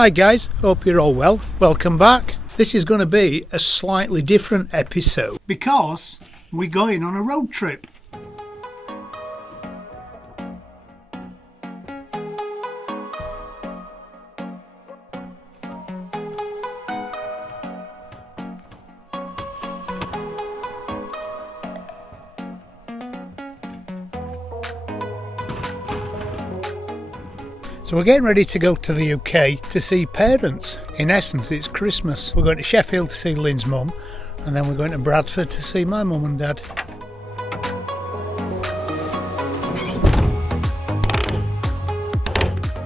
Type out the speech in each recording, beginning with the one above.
Hi guys, hope you're all well. Welcome back. This is going to be a slightly different episode because we're going on a road trip. So we're getting ready to go to the UK to see parents. In essence, it's Christmas. We're going to Sheffield to see Lynn's mum, and then we're going to Bradford to see my mum and dad.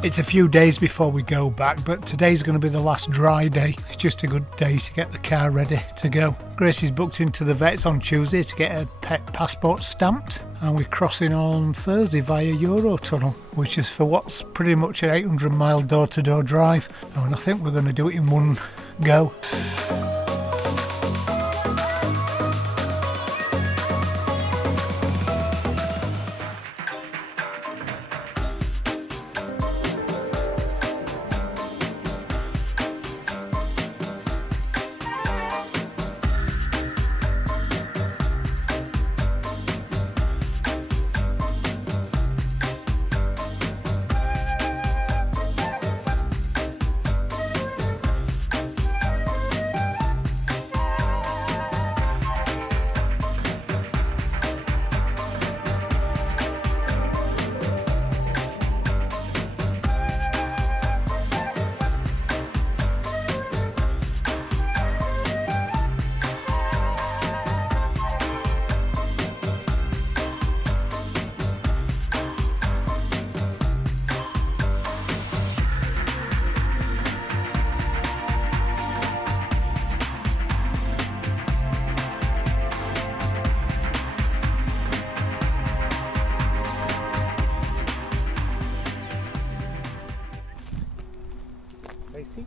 It's a few days before we go back, but today's going to be the last dry day. It's just a good day to get the car ready to go. Gracie's booked into the vets on Tuesday to get her pet passport stamped, and we're crossing on Thursday via Eurotunnel, which is for what's pretty much an 800-mile door-to-door drive, and I think we're going to do it in one go. Tracy?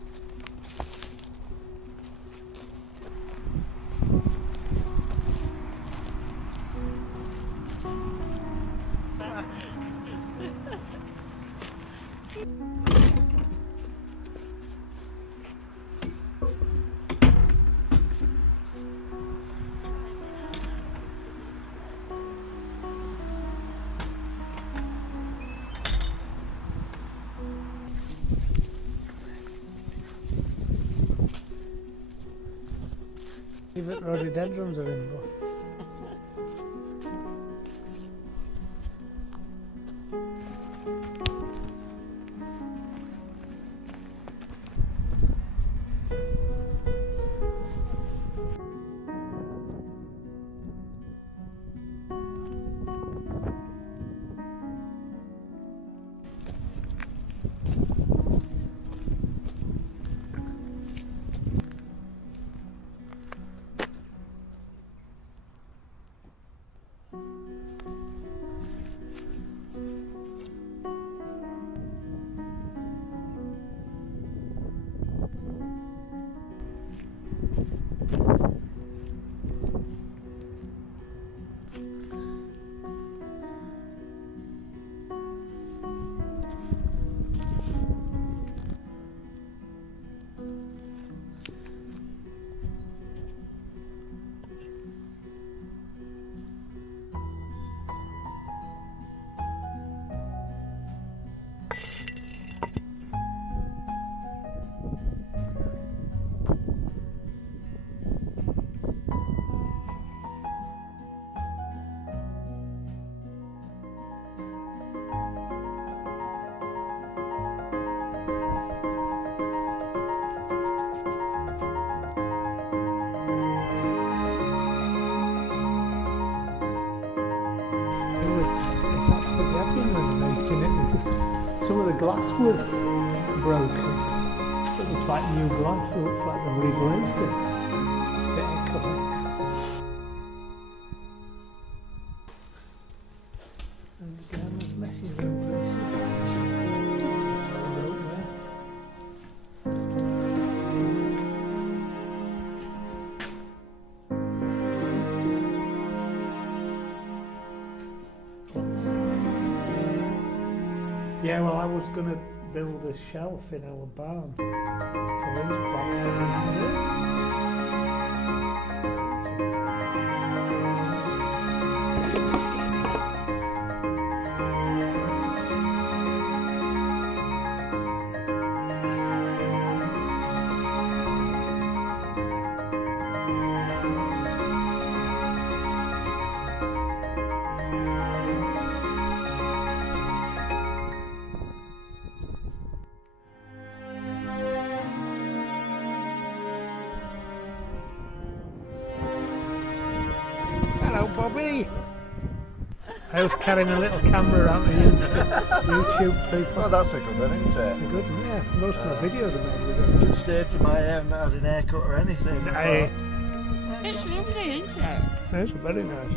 Even rhododendrons are in, but renovating it because some of the glass was broken. It looks like new glass, it looks like they've reglazed it. It's a bit echoey. And again, there's message from Yeah, well, I was going to build a shelf in our barn for these plants. Hello, Bobby. I was carrying a little camera around to YouTube people. Oh, that's a good one, isn't it? It's a good one, yeah. Most of my videos are made with it. Didn't stay to my hair, not had an haircut or anything. It's lovely, isn't it? It's very nice.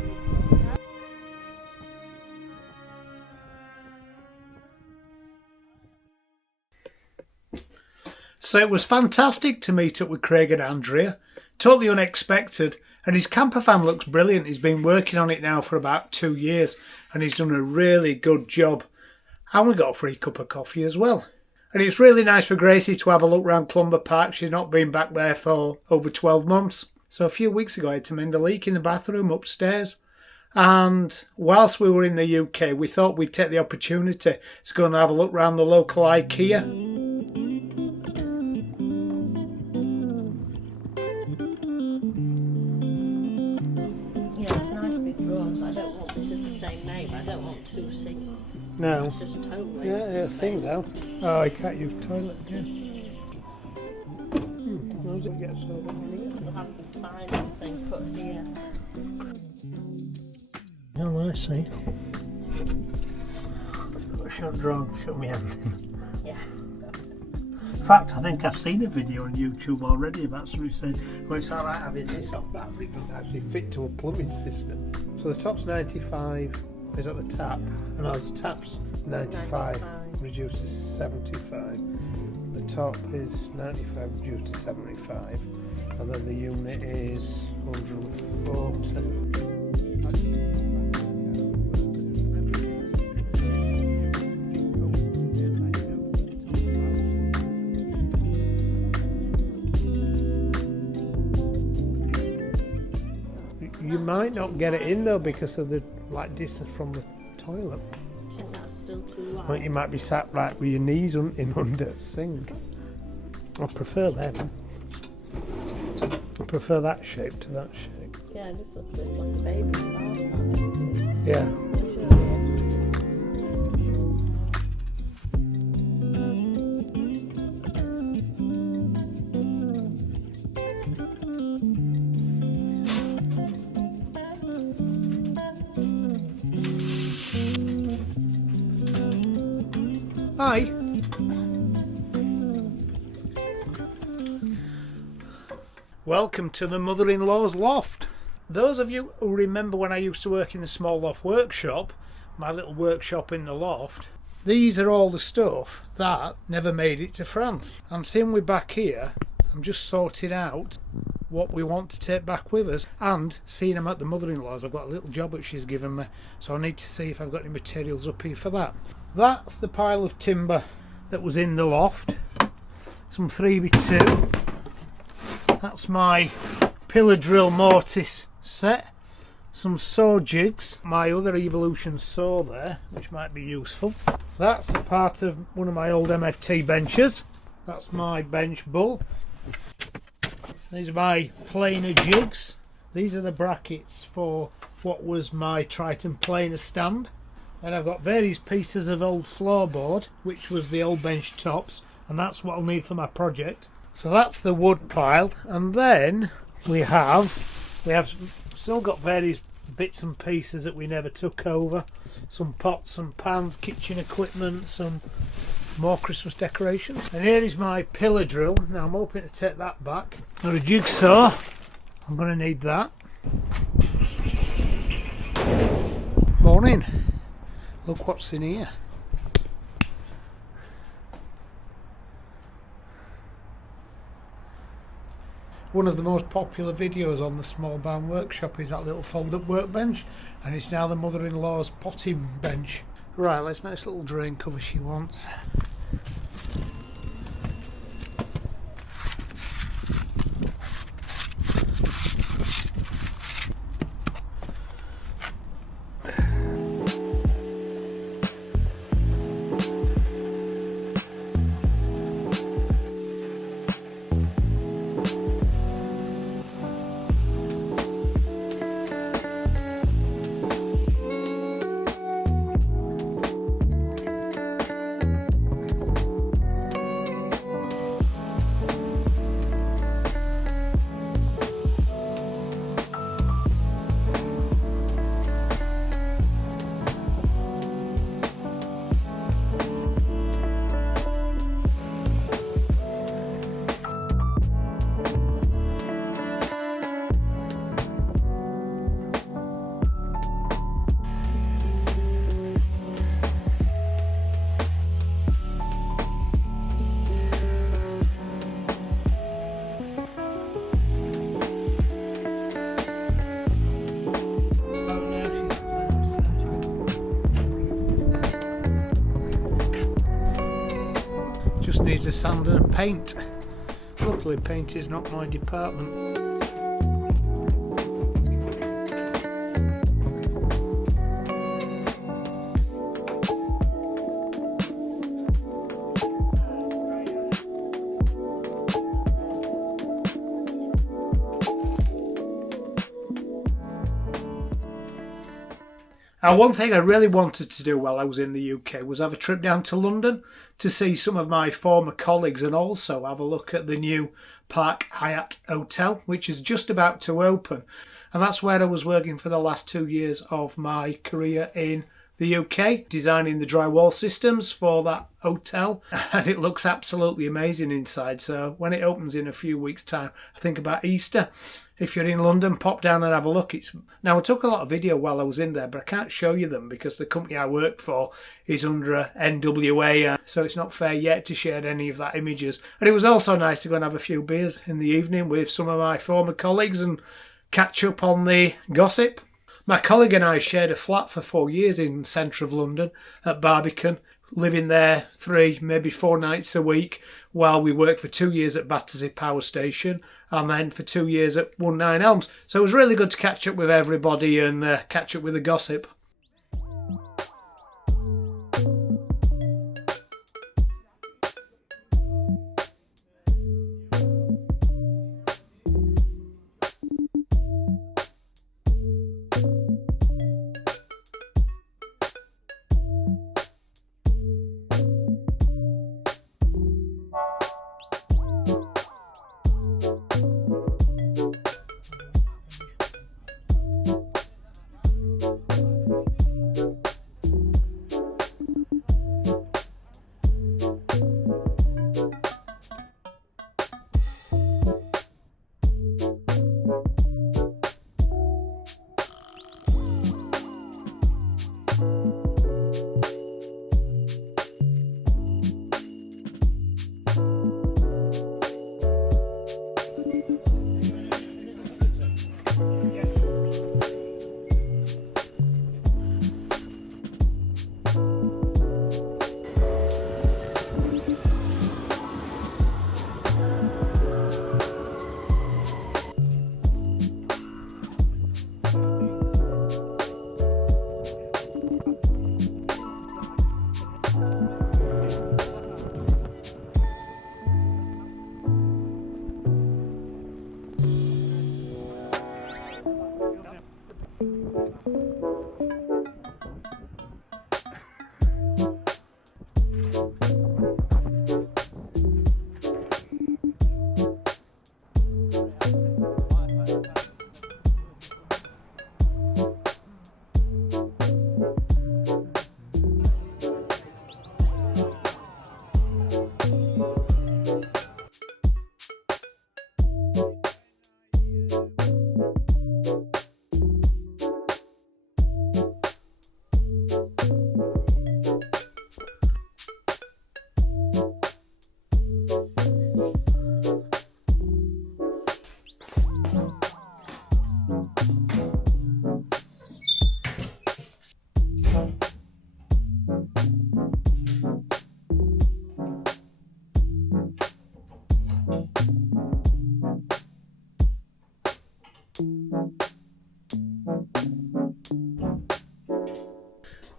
So it was fantastic to meet up with Craig and Andrea. Totally unexpected. And his camper van looks brilliant. He's been working on it now for about 2 years and he's done a really good job. And we got a free cup of coffee as well. And it's really nice for Gracie to have a look around Clumber Park. She's not been back there for over 12 months. So a few weeks ago I had to mend a leak in the bathroom upstairs. And whilst we were in the UK, we thought we'd take the opportunity to go and have a look around the local Ikea. I don't want 2 sinks. No. It's just total waste. Yeah, I think though. Oh, I can't use toilet again. How does it get so bad? Still haven't been signed and saying cut here. Oh, I see. Shut drone, shut me hand. Yeah. In fact, I think I've seen a video on YouTube already about somebody saying, well, it's alright having this off that, but it doesn't actually fit to a plumbing system. So the top's 95 is at the tap, and ours tap's 95 reduces 75. The top is 95 reduced to 75, and then the unit is 140. You might not get it in though because of the distance from the toilet. I think that's still too wide. Well, you might be sat with your knees in under the sink. I prefer them. I prefer that shape to that shape. Yeah, this looks like a baby's bath. Yeah. Hi. Welcome to the mother-in-law's loft. Those of you who remember when I used to work in the small loft workshop, my little workshop in the loft, these are all the stuff that never made it to France. And seeing we're back here, I'm just sorting out what we want to take back with us, and seeing them at the mother-in-law's. I've got a little job that she's given me, so I need to see if I've got any materials up here for that. That's the pile of timber that was in the loft, some 3x2. That's my pillar drill mortise set, some saw jigs, my other Evolution saw there, which might be useful. That's a part of one of my old MFT benches. That's my bench bull. These are my planer jigs. These are the brackets for what was my Triton planer stand. And I've got various pieces of old floorboard, which was the old bench tops, and that's what I'll need for my project. So that's the wood pile, and then we have still got various bits and pieces that we never took over. Some pots and pans, kitchen equipment, some more Christmas decorations. And here is my pillar drill. Now I'm hoping to take that back. Got a jigsaw. I'm going to need that. Morning. Look what's in here. One of the most popular videos on the Small Barn Workshop is that little fold-up workbench, and it's now the mother-in-law's potting bench. Right, let's make this little drain cover she wants. needs a sand and a paint. Luckily paint is not my department. One thing I really wanted to do while I was in the UK was have a trip down to London to see some of my former colleagues and also have a look at the new Park Hyatt Hotel, which is just about to open. And that's where I was working for the last 2 years of my career in the UK, designing the drywall systems for that hotel. And it looks absolutely amazing inside. So when it opens in a few weeks' time, I think about Easter, if you're in London, pop down and have a look. Now, I took a lot of video while I was in there, but I can't show you them because the company I work for is under a NWA, so it's not fair yet to share any of that images. And it was also nice to go and have a few beers in the evening with some of my former colleagues and catch up on the gossip. My colleague and I shared a flat for 4 years in the centre of London at Barbican, living there 3, maybe 4 nights a week while we worked for 2 years at Battersea Power Station and then for 2 years at One Nine Elms. So it was really good to catch up with everybody and catch up with the gossip.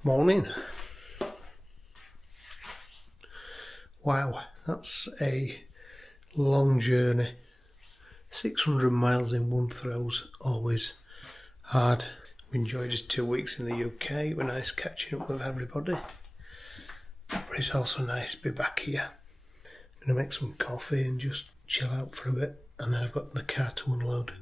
Morning. Wow, that's a long journey. 600 miles in one throw's always hard. We enjoyed just 2 weeks in the UK. It was nice catching up with everybody. But it's also nice to be back here. I'm going to make some coffee and just chill out for a bit, and then I've got the car to unload.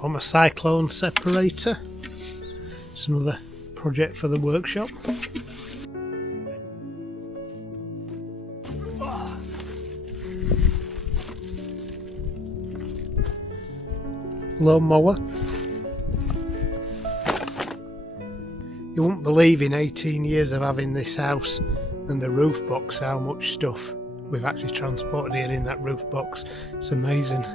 on my cyclone separator. It's another project for the workshop. Lawnmower. You wouldn't believe in 18 years of having this house and the roof box how much stuff we've actually transported here in that roof box. It's amazing.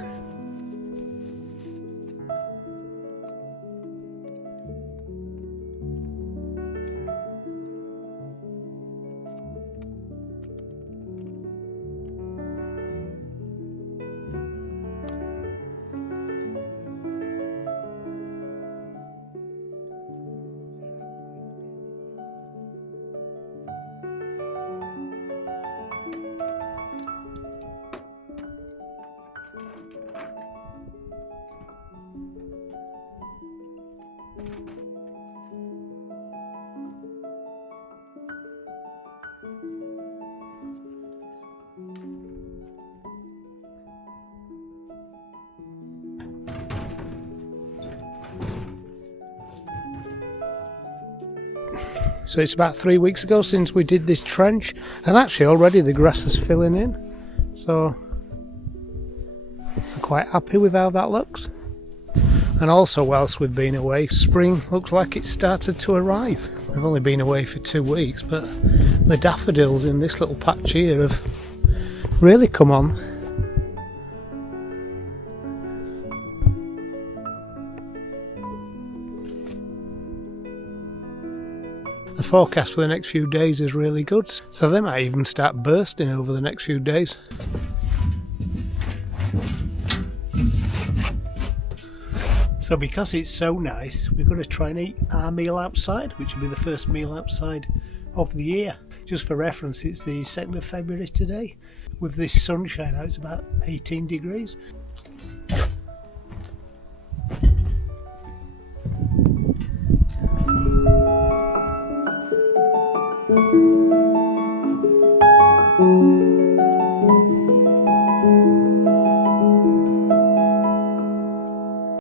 So it's about 3 weeks ago since we did this trench, and actually already the grass is filling in, so I'm quite happy with how that looks. And also, whilst we've been away, spring looks like it's started to arrive. We've only been away for 2 weeks, but the daffodils in this little patch here have really come on. The forecast for the next few days is really good, so they might even start bursting over the next few days. So because it's so nice, we're going to try and eat our meal outside, which will be the first meal outside of the year. Just for reference, it's the 2nd of February today. With this sunshine out, it's about 18 degrees.